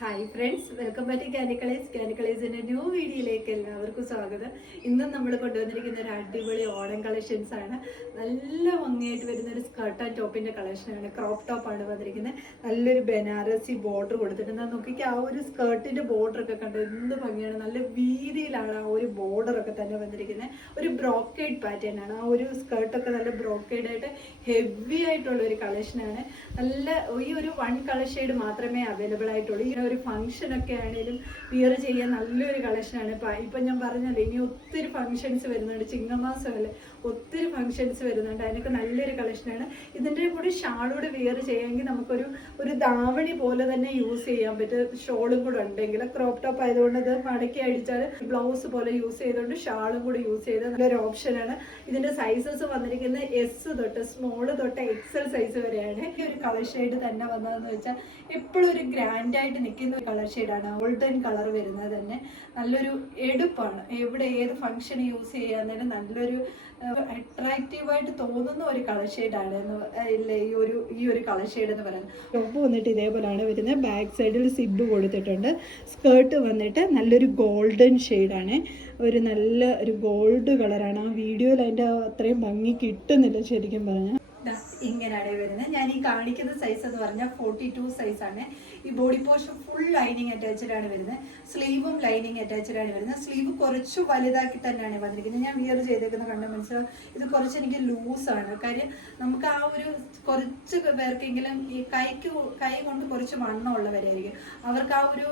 Hi friends, welcome back to കാനിക്കളേസിന്റെ new വീഡിയോയിലേക്ക് എല്ലാവർക്കും സ്വാഗതം. ഇന്നും നമ്മൾ കൊണ്ടുവന്നിരിക്കുന്ന ഒരു അടിപൊളി ഓണം കളക്ഷൻസ് ആണ്. നല്ല ഭംഗിയായിട്ട് വരുന്ന ഒരു സ്കർട്ട് ആൻഡ് ടോപ്പിന്റെ കളക്ഷനാണ്. ക്രോപ്പ് ടോപ്പ് ആണ് വന്നിരിക്കുന്നത്. നല്ലൊരു ബനാറസി ബോർഡർ കൊടുത്തിട്ടുണ്ട്. നോക്കിക്ക് ആ ഒരു സ്കർട്ടിന്റെ ബോർഡർ ഒക്കെ കണ്ടു എന്ത് ഭംഗിയാണ്. നല്ല വീതിയിലാണ് ആ ഒരു ബോർഡർ ഒക്കെ തന്നെ വന്നിരിക്കുന്നത്. ഒരു ബ്രോക്കേഡ് പാറ്റേൺ ആണ്. ആ ഒരു സ്കർട്ടൊക്കെ നല്ല ബ്രോക്കേഡ് ആയിട്ട് ഹെവി ആയിട്ടുള്ള ഒരു കളക്ഷനാണ്. നല്ല ഈ ഒരു വൺ കളർ ഷെയ്ഡ് മാത്രമേ അവൈലബിൾ ആയിട്ടുള്ളൂ. ഈ ഒരു ഫംഗ്ഷൻ ഒക്കെ ആണെങ്കിലും വിയർ ചെയ്യാൻ നല്ലൊരു കളക്ഷനാണ്. ഇപ്പൊ ഞാൻ പറഞ്ഞല്ലേ, ഇനി ഒത്തിരി ഫംഗ്ഷൻസ് വരുന്നുണ്ട്. ചിങ്ങമാസമല്ലേ, ഒത്തിരി ഫംഗ്ഷൻസ് വരുന്നുണ്ട്. അതിനൊക്കെ നല്ലൊരു കളക്ഷനാണ്. ഇതിന്റെ കൂടെ ഷാളോട് വിയർ ചെയ്യാമെങ്കിൽ നമുക്കൊരു ധാവണി പോലെ തന്നെ യൂസ് ചെയ്യാൻ പറ്റും. ഷോളും കൂടെ ഉണ്ടെങ്കിൽ ക്രോപ്പ് ടോപ്പ് ആയതുകൊണ്ട് ഇത് മടക്കി അടിച്ചാൽ ബ്ലൗസ് പോലെ യൂസ് ചെയ്തുകൊണ്ട് ഷാളും കൂടെ യൂസ് ചെയ്ത് നല്ലൊരു ഓപ്ഷനാണ്. ഇതിന്റെ സൈസസ് വന്നിരിക്കുന്നത് എസ് തൊട്ട് സ്മോള് തൊട്ട് എക്സൽ സൈസ് വരെയാണ്. ഈ ഒരു കളർ ഷെയ്ഡ് തന്നെ വന്നതെന്ന് വെച്ചാൽ എപ്പോഴും ഒരു ഗ്രാൻഡ് ആയിട്ട് നിൽക്കുന്ന ഒരു കളർ ഷെയ്ഡാണ്. ഗോൾഡൻ കളർ വരുന്നത് തന്നെ നല്ലൊരു എടുപ്പാണ്. എവിടെ ഏത് ഫംഗ്ഷന് യൂസ് ചെയ്യാൻ നല്ലൊരു അട്രാക്റ്റീവായിട്ട് തോന്നുന്ന ഒരു കളർ ഷെയ്ഡാണ് ഈ ഒരു കളർ ഷെയ്ഡ് എന്ന് പറയുന്നത്. ടോപ്പ് വന്നിട്ട് ഇതേപോലെയാണ് വരുന്നത്. ബാക്ക് സൈഡിൽ സിബ് കൊടുത്തിട്ടുണ്ട്. സ്കേർട്ട് വന്നിട്ട് നല്ലൊരു ഗോൾഡൻ ഷെയ്ഡാണ്. നല്ല ഒരു ഗോൾഡ് കളറാണ്. ആ വീഡിയോയിൽ അതിൻ്റെ അത്രയും ഭംഗി കിട്ടുന്നില്ല ശരിക്കും പറഞ്ഞാൽ. ഇങ്ങനെയാണ് വരുന്നത്. ഞാൻ ഈ കാണിക്കുന്ന സൈസ് എന്ന് പറഞ്ഞാൽ 42 സൈസാണ്. ഈ body portion full lining attached ആണ് വരുന്നത്. സ്ലീവും ലൈനിങ് അറ്റാച്ച്ഡ് ആണ് വരുന്നത്. സ്ലീവ് കുറച്ച് വലുതാക്കി തന്നെയാണ് വന്നിരിക്കുന്നത്. ഞാൻ വിയർ ചെയ്തേക്കുന്ന കണ്ട മനസ്സിലാവും. ഇത് കുറച്ച് എനിക്ക് ലൂസാണ്. കാര്യം നമുക്ക് ആ ഒരു കുറച്ച് പേർക്കെങ്കിലും ഈ കൈ കൊണ്ട് കുറച്ച് വണ്ണമുള്ളവരായിരിക്കും. അവർക്ക് ആ ഒരു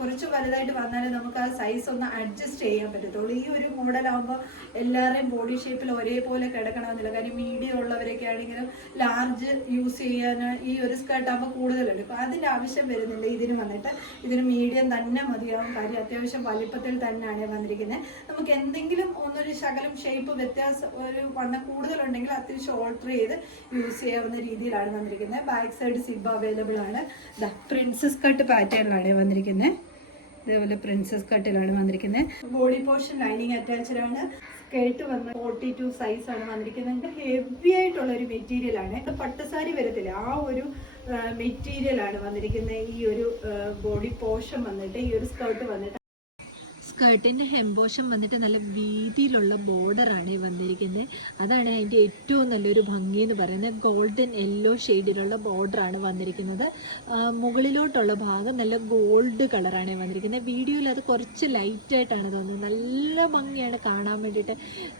കുറച്ച് വലുതായിട്ട് വന്നാലേ നമുക്ക് ആ സൈസ് ഒന്ന് അഡ്ജസ്റ്റ് ചെയ്യാൻ പറ്റത്തുള്ളൂ. ഈ ഒരു മോഡലാകുമ്പോൾ എല്ലാവരുടെയും ബോഡി ഷേപ്പിൽ ഒരേപോലെ കിടക്കണമെന്നില്ല. കാര്യം മീഡിയം ഉള്ളവരൊക്കെ ആണെങ്കിലും ലാർജ് യൂസ് ചെയ്യാൻ ഈ ഒരു സ്കേർട്ട് ആകുമ്പോൾ കൂടുതലെടുക്കും. അതിൻ്റെ ആവശ്യം വരുന്നില്ല. ഇതിന് മീഡിയം തന്നെ മതിയാവും. കാര്യം അത്യാവശ്യം വലിപ്പത്തിൽ തന്നെയാണ് വന്നിരിക്കുന്നത്. നമുക്ക് എന്തെങ്കിലും ഒന്നൊരു ശകലം ഷേപ്പ് വ്യത്യാസം ഒരു വണ്ണം കൂടുതലുണ്ടെങ്കിൽ അത്യാവശ്യം ഓൾട്ടർ ചെയ്ത് യൂസ് ചെയ്യാവുന്ന രീതിയിലാണ് വന്നിരിക്കുന്നത്. ബാക്ക് സൈഡ് സിബ് അവൈലബിൾ ആണ്. പ്രിൻസസ് കട്ട് പാറ്റേണിലാണ് വന്നിരിക്കുന്നത്. ഇതേപോലെ പ്രിൻസസ് കട്ടിലാണ് വന്നിരിക്കുന്നത്. ബോഡി പോർഷൻ ലൈനിങ് അറ്റാച്ച്ഡ് ആണ്. സ്കേർട്ട് വന്ന് 42 സൈസ് ആണ് വന്നിരിക്കുന്നത്. ഹെവി ആയിട്ടുള്ള ഒരു മെറ്റീരിയൽ ആണ്. പട്ടുസാരി വരത്തില്ല, ആ ഒരു മെറ്റീരിയൽ ആണ് വന്നിരിക്കുന്നത്. ഈ ഒരു ബോഡി പോർഷൻ വന്നിട്ട് ഈ ഒരു സ്കേർട്ട് വന്നിട്ട് സ്കേർട്ടിൻ്റെ ഹെംപോഷം വന്നിട്ട് നല്ല വീതിയിലുള്ള ബോർഡറാണ് ഈ വന്നിരിക്കുന്നത്. അതാണ് അതിൻ്റെ ഏറ്റവും നല്ലൊരു ഭംഗി എന്ന് പറയുന്നത്. ഗോൾഡൻ യെല്ലോ ഷെയ്ഡിലുള്ള ബോർഡറാണ് വന്നിരിക്കുന്നത്. മുകളിലോട്ടുള്ള ഭാഗം നല്ല ഗോൾഡ് കളറാണ് വന്നിരിക്കുന്നത്. വീഡിയോയിൽ അത് കുറച്ച് ലൈറ്റായിട്ടാണ് തോന്നുന്നത്. നല്ല ഭംഗിയാണ് കാണാൻ വേണ്ടിയിട്ട്.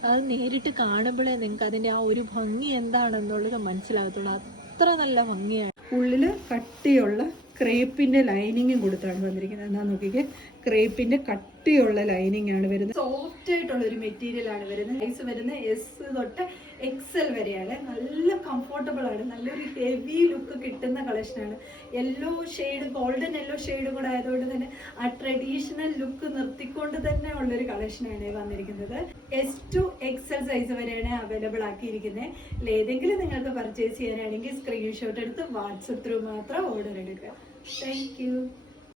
അത് നേരിട്ട് കാണുമ്പോഴേ നിങ്ങൾക്ക് അതിൻ്റെ ആ ഒരു ഭംഗി എന്താണെന്നുള്ളത് മനസ്സിലാകത്തുള്ളൂ. അത്ര നല്ല ഭംഗിയാണ്. ഉള്ളിൽ കട്ടിയുള്ള ക്രേപ്പിൻ്റെ ലൈനിങ്ങും കൊടുത്താണ് വന്നിരിക്കുന്നത്. എന്നാ നോക്കിക്കേ, ക്രേപ്പിൻ്റെ കട്ടിയുള്ള ലൈനിങ് ആണ് വരുന്നത്. സോഫ്റ്റ് ആയിട്ടുള്ള ഒരു മെറ്റീരിയൽ ആണ് വരുന്നത്. സൈസ് വരുന്നത് എസ് തൊട്ട് എക്സൽ വരെയാണ്. നല്ല കംഫർട്ടബിൾ ആണ്. നല്ലൊരു ഹെവി ലുക്ക് കിട്ടുന്ന കളക്ഷനാണ്. Yellow shade, golden yellow shade കൂടെ ആയതുകൊണ്ട് തന്നെ ആ ട്രഡീഷണൽ ലുക്ക് നിർത്തിക്കൊണ്ട് തന്നെ ഉള്ളൊരു കളക്ഷനാണ് വന്നിരിക്കുന്നത്. എസ് ടു എക്സൽ സൈസ് വരെയാണ് അവൈലബിൾ ആക്കിയിരിക്കുന്നത്. ഏതെങ്കിലും നിങ്ങൾക്ക് പർച്ചേസ് ചെയ്യാനാണെങ്കിൽ സ്ക്രീൻഷോട്ട് എടുത്ത് വാട്സപ്പ് ത്രൂ മാത്രം ഓർഡർ എടുക്കുക. Thank you.